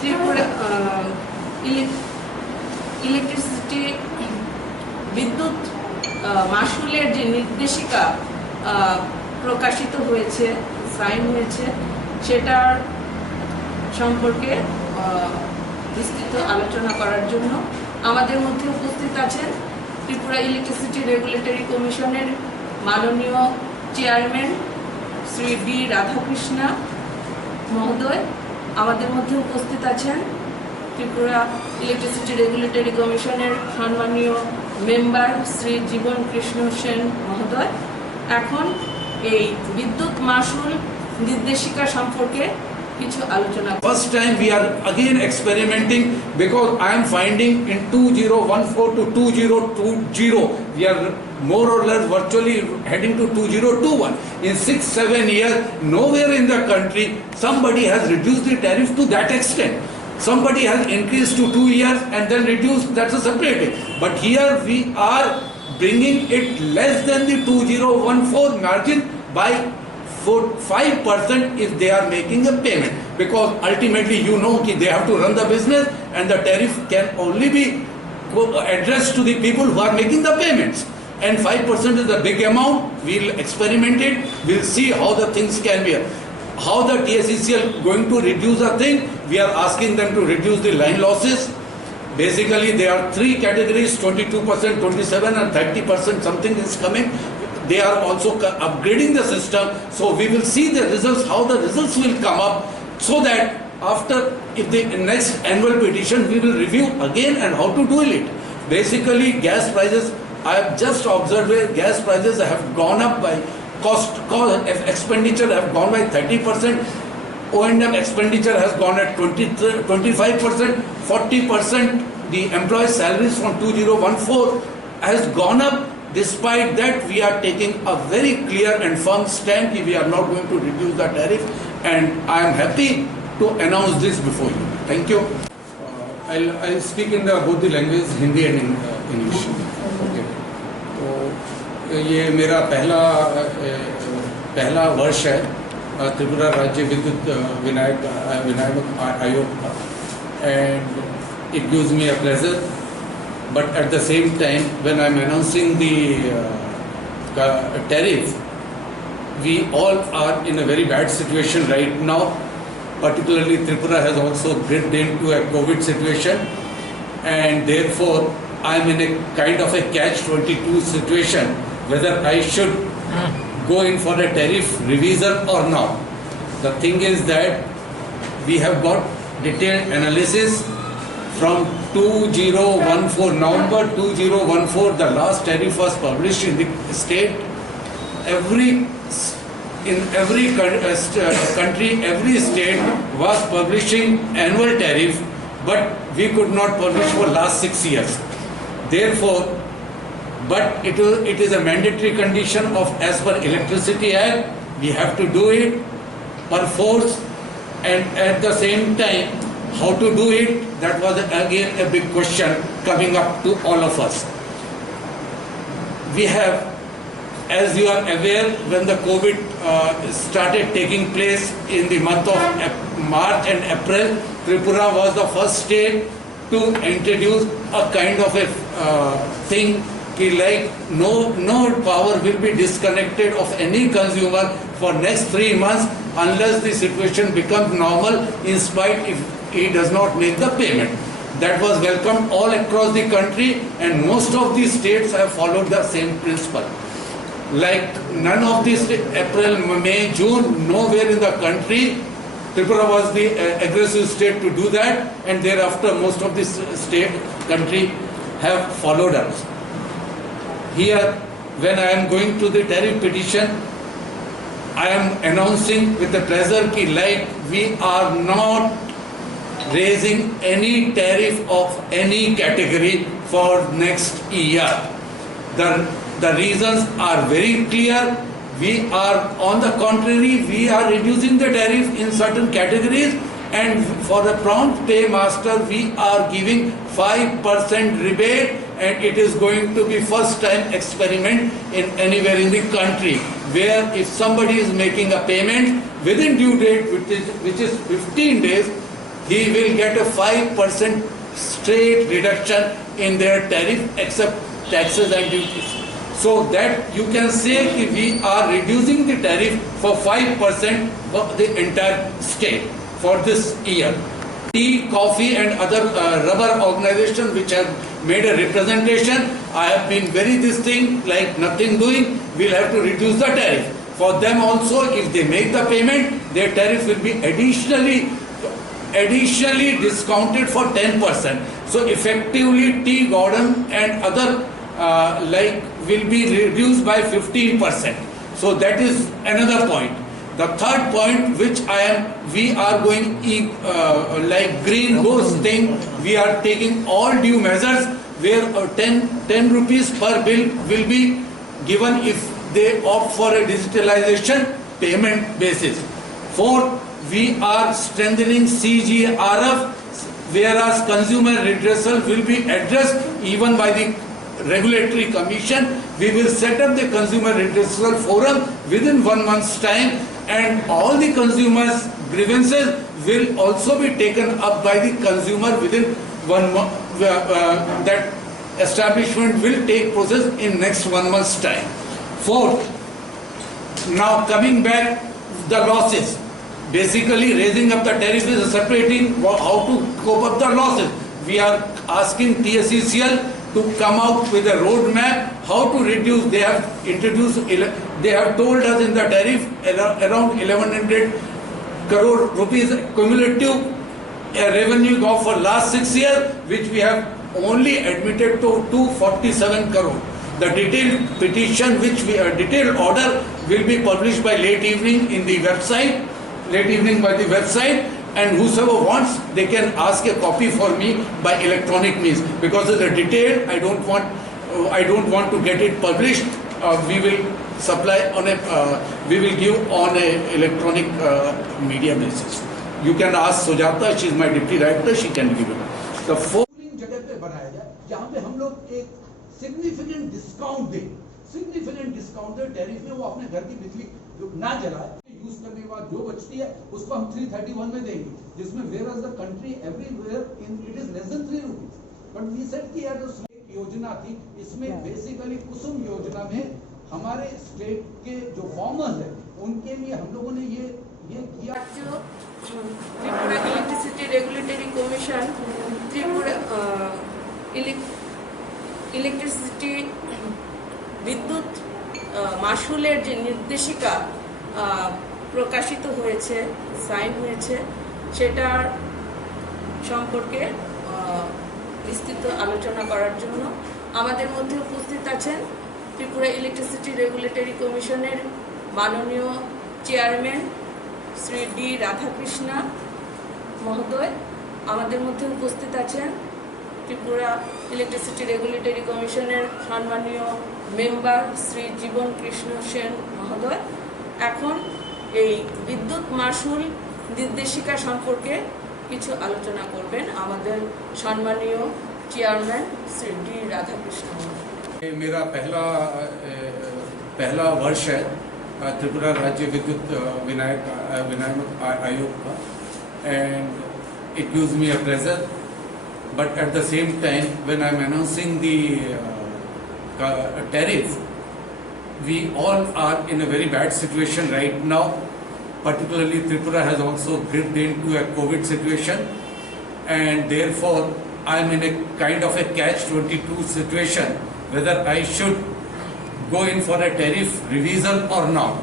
Tripura electricity বিদ্যুৎ মাশুলের যে নির্দেশিকা প্রকাশিত হয়েছে, সাইন হয়েছে, সেটার সম্পর্কে বিস্তৃত আলোচনা করার জন্য আমাদের মধ্যে উপস্থিত আছেন ত্রিপুরা ইলেকট্রিসিটি রেগুলেটরি কমিশনের মাননীয় চেয়ারম্যান শ্রী বি রাধাকৃষ্ণা মহোদয়। আমাদের মধ্যে উপস্থিত আছেন ত্রিপুরা ইলেকট্রিসিটি রেগুলেটরি কমিশনের সম্মানীয় মেম্বার শ্রী জীবন কৃষ্ণ সেন মহোদয়। এখন এই বিদ্যুৎ মাশুল নির্দেশিকা সম্পর্কে কিছু আলোচনা। First time we are again experimenting because I am finding in 2014 to 2020 we are more or less virtually heading to 2021. In 6-7 years, nowhere in the country somebody has reduced the tariff to that extent. Somebody has increased to 2 years and then reduced, that's a separate thing. But here we are bringing it less than the 2014 margin by 5% if they are making a payment, because ultimately you know they have to run the business and the tariff can only be addressed to the people who are making the payments, and 5% is a big amount. We'll experiment it, we'll see how the things can be. How the TSECL going to reduce a thing? We are asking them to reduce the line losses. Basically there are 3 categories, 22%, 27% and 30%, something is coming. They are also upgrading the system, so we will see the results, how the results will come up, so that after, if the next annual petition, we will review again and how to do it. Basically, gas prices, I have just observed where gas prices have gone up by cost expenditure have gone by 30%, O&M expenditure has gone at 25%, 40%, the employee salaries from 2014 has gone up. Despite that, we are taking a very clear and firm stand that we are not going to reduce the tariff, and I am happy to announce this before you. Thank you. I'll speak in both the languages, Hindi and English. Okay. तो ये मेरा पहला वर्ष है त्रिपुरा राज्य विद्युत विनियामक आयोग का, and it gives me a pleasure. But at the same time, when I'm announcing the tariff, we all are in a very bad situation right now. Particularly Tripura has also dipped into a COVID situation, and therefore I'm in a kind of a catch-22 situation, whether I should go in for a tariff revision or not. The thing is that we have got detailed analysis from 2014, November 2014, the last tariff was published in the state. In every country, every state was publishing annual tariff, but we could not publish for last 6 years. Therefore, but it is a mandatory condition of as per Electricity Act, we have to do it per force, and at the same time, how to do it, that was again a big question coming up to all of us. We have, as you are aware, when the COVID started taking place in the month of March and April, Tripura was the first state to introduce a kind of a thing like no power will be disconnected of any consumer for next 3 months unless the situation becomes normal, in spite if he does not make the payment. That was welcomed all across the country, and most of the states have followed the same principle. Like none of these April, May, June, nowhere in the country, Tripura was the aggressive state to do that, and thereafter most of the country have followed us. Here, when I am going to the tariff petition, I am announcing with the pleasure that like we are not raising any tariff of any category for next year. The reasons are very clear. We are, on the contrary, we are reducing the tariff in certain categories, and for the prompt paymaster we are giving 5% rebate, and it is going to be first time experiment in anywhere in the country, where if somebody is making a payment within due date, which is 15 days, he will get a 5% straight reduction in their tariff except taxes and duties. So that you can say that we are reducing the tariff for 5% of the entire state for this year. Tea, coffee and other rubber organizations which have made a representation, I have been very this thing like nothing doing, we'll have to reduce the tariff. For them also, if they make the payment, their tariff will be additionally discounted for 10%. So effectively tea, garden and other will be reduced by 15%. So that is another point. The third point which we are going like green goes thing, we are taking all due measures where 10 rupees per bill will be given if they opt for a digitalization payment basis. Fourth, we are strengthening CGRF, whereas consumer redressal will be addressed even by the regulatory commission. We will set up the consumer redressal forum within 1 month's time, and all the consumers' grievances will also be taken up by the consumer within 1 month. That establishment will take process in next 1 month's time. Fourth, now coming back the losses. Basically raising up the tariff is separating how to cope up the losses. We are asking TSECL to come out with a roadmap how to reduce. They have told us in the tariff around 1100 crore rupees cumulative revenue go for last 6 years, which we have only admitted to 247 crore. The detailed petition, detailed order will be published by late evening in the website. And whosoever wants, they can ask a copy for me by electronic means. Because of the detail, I don't want to get it published. We will supply we will give on a electronic media basis. You can ask Sujata, she is my deputy director, she can give it. The fourth जगह पे बनाया जाए जहाँ पे हम लोग एक significant discount दें, टैरिफ में वो अपने घर की बिजली ना जलाए, यूज करने के बाद जो बचती है उसको हम 331 में देंगे, जिसमें whereas the country everywhere it is less than 3 rupees. But we said कि यार एक योजना थी, इसमें बेसिकली कुसुम योजना में हमारे स्टेट के जो फार्मर्स है उनके लिए हम लोगों ने ये किया. Tripura electricity regulatory commission Tripura electricity বিদ্যুৎ মাশুলের যে নির্দেশিকা প্রকাশিত হয়েছে, সাইন হয়েছে, সেটার সম্পর্কে বিস্তৃত আলোচনা করার জন্য আমাদের মধ্যে উপস্থিত আছেন ত্রিপুরা ইলেকট্রিসিটি রেগুলেটরি কমিশনের মাননীয় চেয়ারম্যান শ্রী ডি রাধাকৃষ্ণা মহোদয়। আমাদের মধ্যে উপস্থিত আছেন ত্রিপুরা ইলেকট্রিসিটি রেগুলেটরি কমিশনের সম্মানীয় মেম্বার শ্রী জীবন কৃষ্ণ সেন মহোদয়। এখন এই বিদ্যুৎ মাশুল নির্দেশিকা সম্পর্কে কিছু আলোচনা করবেন আমাদের সম্মানীয় চেয়ারম্যান শ্রী ডি রাধাকৃষ্ণ মহোদয়। मेरा पहला वर्ष है त्रिपुरा राज्य विद्युत विनायक आयोग का, and it gives me a pleasure. But at the same time, when I'm announcing the tariff, we all are in a very bad situation right now. Particularly Tripura has also dipped into a COVID situation, and therefore I'm in a kind of a catch-22 situation whether I should go in for a tariff revision or not.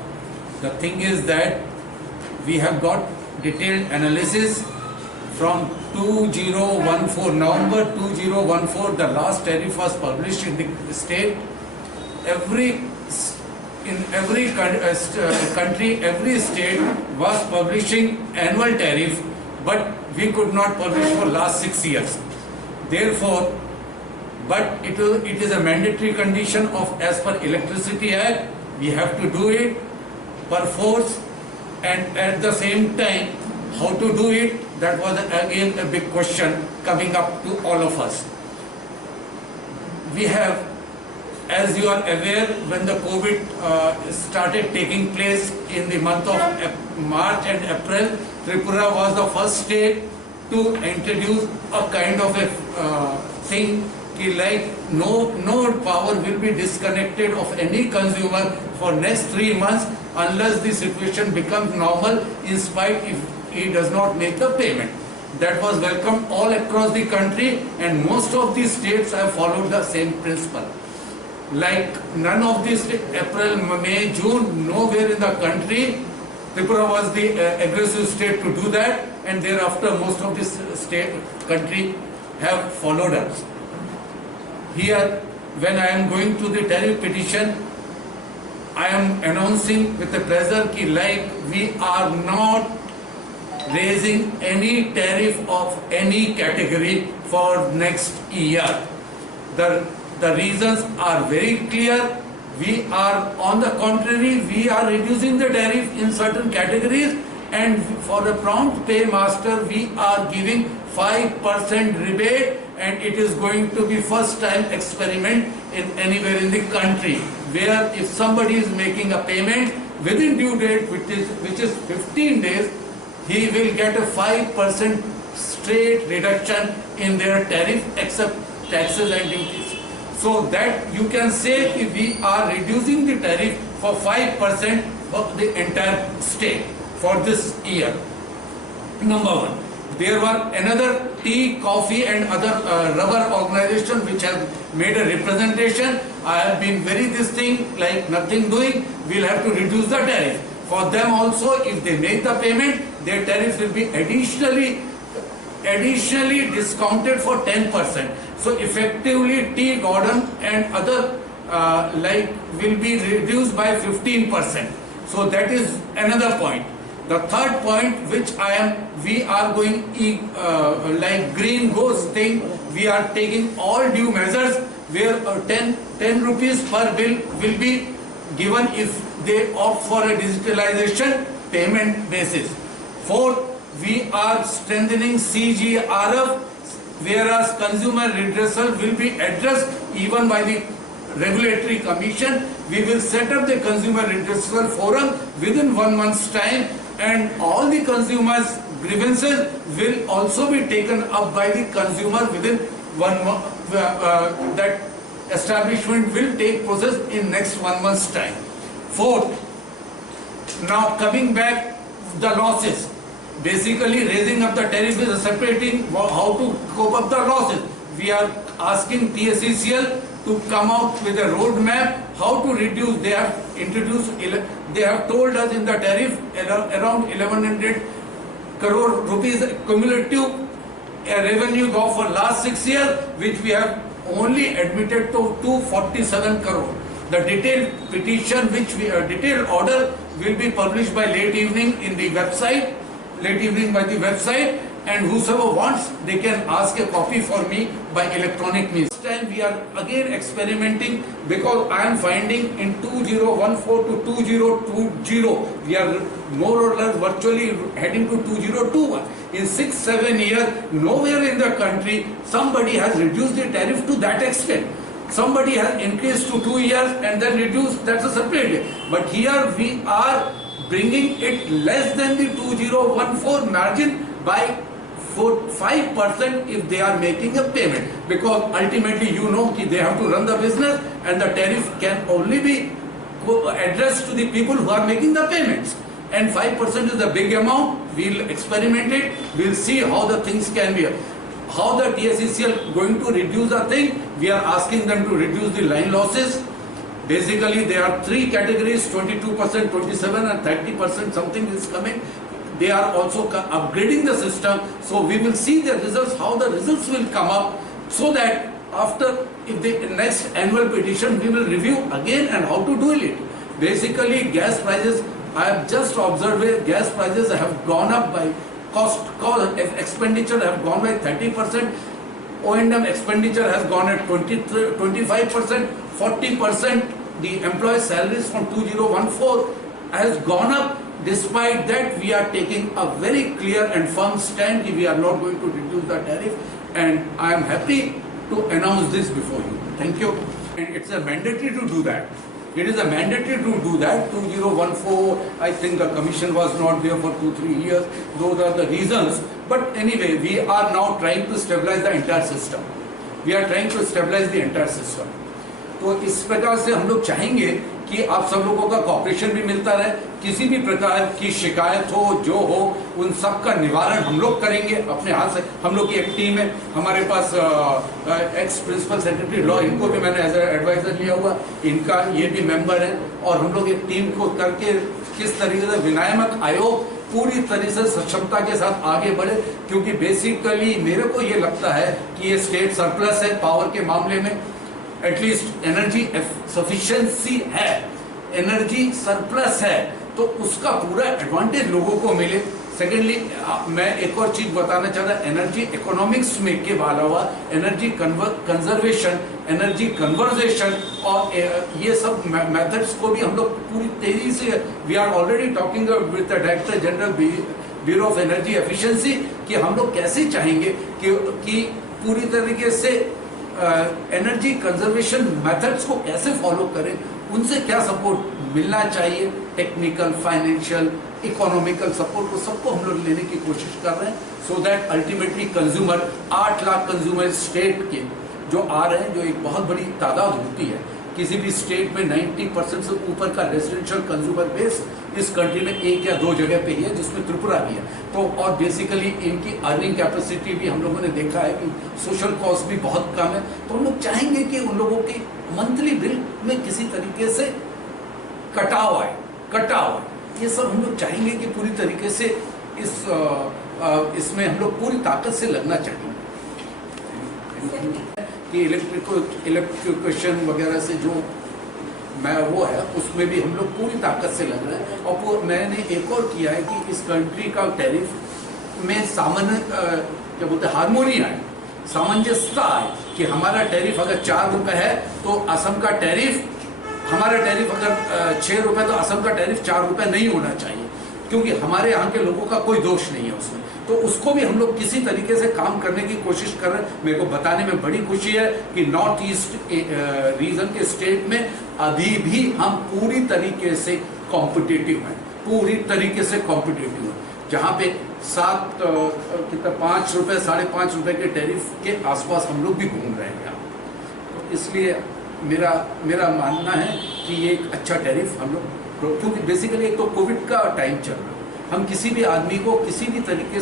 The thing is that we have got detailed analysis from 2014, November 2014, the last tariff was published in the state. In every country, every state was publishing annual tariff, but we could not publish for last 6 years. Therefore, but it is a mandatory condition of as per Electricity Act, we have to do it per force, and at the same time, how to do it, that was again a big question coming up to all of us. We have, as you are aware, when the COVID started taking place in the month of March and April, Tripura was the first state to introduce a kind of a thing like no power will be disconnected of any consumer for next 3 months unless the situation becomes normal, in spite if he does not make the payment. That was welcomed all across the country, and most of the states have followed the same principle. Like none of these April, May, June, nowhere in the country, Tripura was the aggressive state to do that, and thereafter most of this country have followed us. Here, when I am going to the tariff petition, I am announcing with a pleasure that like we are not raising any tariff of any category for next year. The reasons are very clear. We are, on the contrary, we are reducing the tariff in certain categories, and for the prompt paymaster we are giving 5% rebate, and it is going to be first time experiment in anywhere in the country, where if somebody is making a payment within due date, which is 15 days, he will get a 5% straight reduction in their tariff except taxes and duties. So that you can say if we are reducing the tariff for 5% of the entire state for this year. Number one. There were another tea, coffee and other rubber organization which have made a representation. I have been very this thing like nothing doing. We'll have to reduce the tariff. For them also, if they make the payment, their tariff will be additionally discounted for 10%. So effectively tea, garden and other will be reduced by 15%. So that is another point. The third point which we are going like green ghost thing, we are taking all due measures where 10 rupees per bill will be given if they opt for a digitalization payment basis. Fourth, we are strengthening CGRF, whereas consumer redressal will be addressed even by the regulatory commission. We will set up the consumer redressal forum within 1 month's time, and all the consumers' grievances will also be taken up by the consumer within 1 month. That establishment will take process in next 1 month's time. Fourth, now coming back the losses. Basically raising up the tariff is separating how to cope up the losses. We are asking TSECL to come out with a roadmap how to reduce. They have told us in the tariff around 1100 crore rupees cumulative revenue go for last 6 years, which we have only admitted to 247 crore. The detailed petition, detailed order will be published by late evening by the website, and whosoever wants, they can ask a copy for me by electronic means. This time we are again experimenting, because I am finding in 2014 to 2020, we are more or less virtually heading to 2021. In 6-7 years, nowhere in the country somebody has reduced the tariff to that extent. Somebody has increased to 2 years and then reduced, that's a separate. But here we are bringing it less than the 2014 margin by 5% if they are making a payment, because ultimately they have to run the business, and the tariff can only be addressed to the people who are making the payments, and 5% is a big amount. We'll experiment it, we'll see how the things can be. How the TSECL going to reduce the thing? We are asking them to reduce the line losses. Basically there are 3 categories, 22%, 27% and 30% something is coming. They are also upgrading the system, so we will see the results, how the results will come up, so that after, if the next annual petition, we will review again and how to do it. Basically gas prices, I have just observed where gas prices have gone up by cost expenditure have gone by 30%, O&M expenditure has gone at 25%, 40%, the employee salaries from 2014 has gone up. Despite that, we are taking a very clear and firm stand that we are not going to reduce the tariff, and I am happy to announce this before you. Thank you. And it's a mandatory to do that. It is a mandatory to do that. 2014, I think the commission was not there for 2-3 years. Those are the reasons But anyway, we are now trying to stabilize the entire system. We are trying to stabilize the entire system. तो इस प्रकार से हम लोग चाहेंगे कि आप सब लोगों का कॉपरेशन भी मिलता रहे, किसी भी प्रकार की शिकायत हो जो हो उन सब का निवारण हम लोग करेंगे अपने हाथ से। हम लोग की एक टीम है, हमारे पास एक्स प्रिंसिपल सेक्रेटरी लॉ, इनको भी मैंने एज एडवाइजर लिया हुआ, इनका ये भी मेंबर है, और हम लोग एक टीम को करके किस तरीके से विनियामक आयोग पूरी तरह से सक्षमता के साथ आगे बढ़े, क्योंकि बेसिकली मेरे को ये लगता है कि ये स्टेट सरप्लस है पावर के मामले में, एटलीस्ट एनर्जी सफिशिएंसी है, एनर्जी सरप्लस है, तो उसका पूरा एडवांटेज लोगों को मिले। सेकेंडली मैं एक और चीज बताना चाह रहा, एनर्जी इकोनॉमिक्स में के अलावा एनर्जी कंजर्वेशन, एनर्जी कन्वर्जेशन और ये सब मेथड्स को भी हम लोग पूरी तेजी से, we are already talking with the director general bureau of energy efficiency कि हम लोग कैसे चाहेंगे कि पूरी तरीके से एनर्जी कंजर्वेशन मेथड्स को कैसे फॉलो करें, उनसे क्या सपोर्ट मिलना चाहिए, टेक्निकल, फाइनेंशियल, इकोनॉमिकल सपोर्ट, को सबको हम लोग लेने की कोशिश कर रहे हैं, so that ultimately consumer, 8 lakh consumer state के जो आ रहे हैं, जो एक बहुत बड़ी तादाद होती है, किसी भी स्टेट में 90% से ऊपर का रेजिडेंशियल कंज्यूमर बेस इस कंट्री में 1 या 2 जगह पे ही है, जिसमें त्रिपुरा भी है। तो और बेसिकली इनकी अर्निंग कैपेसिटी भी हम लोगों ने देखा है कि सोशल कॉस्ट भी बहुत कम है, तो हम लोग चाहेंगे कि उन लोगों की मंथली बिल में किसी तरीके से कटाव आए। ये सब हम लोग चाहेंगे कि पूरी तरीके से इसमें हम लोग पूरी ताकत से लगना चाहेंगे कि इलेक्ट्रिफिकेशन वगैरह से जो वो है उसमें भी हम लोग पूरी ताकत से लग रहे हैं। और मैंने एक और किया है कि इस कंट्री का टैरिफ में सामान्य क्या बोलते हैं, हार्मोनी आए, सामंजस्यता आए कि हमारा टैरिफ अगर 4 रुपए है तो असम का टैरिफ, हमारा टैरिफ अगर 6 रुपए तो असम का टैरिफ 4 रुपए नहीं होना चाहिए, क्योंकि हमारे यहाँ के लोगों का कोई दोष नहीं है उसमें। तो उसको भी हम लोग किसी तरीके से काम करने की कोशिश कर रहे हैं। मेरे को बताने में बड़ी खुशी है कि नॉर्थ ईस्ट रीजन के स्टेट में अभी भी हम पूरी तरीके से कॉम्पिटिटिव हैं, पूरी तरीके से कॉम्पिटिटिव हैं, जहाँ पे 5 रुपए 5.5 रुपए के टैरिफ के आसपास हम लोग भी घूम रहे हैं यहाँ। तो इसलिए मेरा मानना है कि ये एक अच्छा टैरिफ हम लोग, क्योंकि बेसिकली एक तो कोविड का टाइम चल रहा है, हम किसी भी आदमी को किसी भी तरीके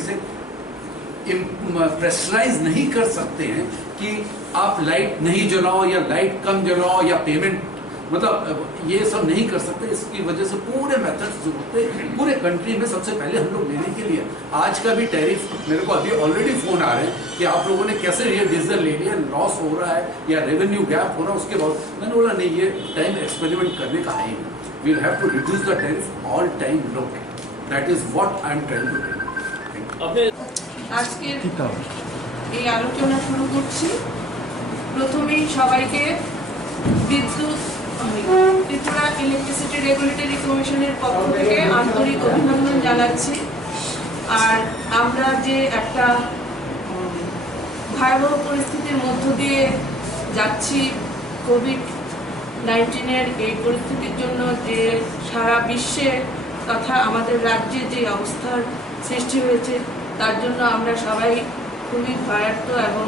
से प्रेशराइज नहीं कर सकते हैं कि आप लाइट नहीं जलाओ या लाइट कम जलाओ या पेमेंट, मतलब ये सब नहीं कर सकते। इसकी वजह से पूरे मेथड्स जो होते हैं पूरे कंट्री में सबसे पहले हम लोग लेने के लिए, आज का भी टैरिफ मेरे को अभी ऑलरेडी फोन आ रहे हैं कि आप लोगों ने कैसे ये डीजल ले लिया, लॉस हो रहा है या रेवेन्यू गैप हो रहा है। उसके बाद मैंने बोला नहीं, ये टाइम एक्सपेरिमेंट करने का है ही नहीं, we'll have to reduce the tariff all time low. That is what I am trying to do. আজকের এই আলোচনা শুরু করছি। প্রথমেই সবাইকে বিদ্যুৎ ত্রিপুরা ইলেকট্রিসিটি রেগুলেটরি কমিশনের পক্ষ থেকে আন্তরিক অভিনন্দন জানাচ্ছি। আর আমরা যে একটা ভয়াবহ পরিস্থিতির মধ্য দিয়ে যাচ্ছি, কোভিড-19 এই পরিস্থিতির জন্য যে সারা বিশ্বে তথা আমাদের রাজ্যে যে অবস্থার সৃষ্টি হয়েছে, তার জন্য আমরা সবাই খুবই ভয়ার্ত এবং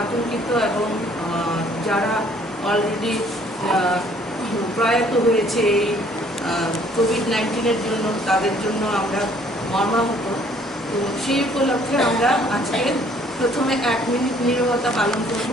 আতঙ্কিত, এবং যারা অলরেডি প্রয়াত হয়েছে এই কোভিড-19 জন্য, তাদের জন্য আমরা মর্মাহত। তো সেই উপলক্ষে আমরা আজকে প্রথমে 1 মিনিট নীরবতা পালন করব।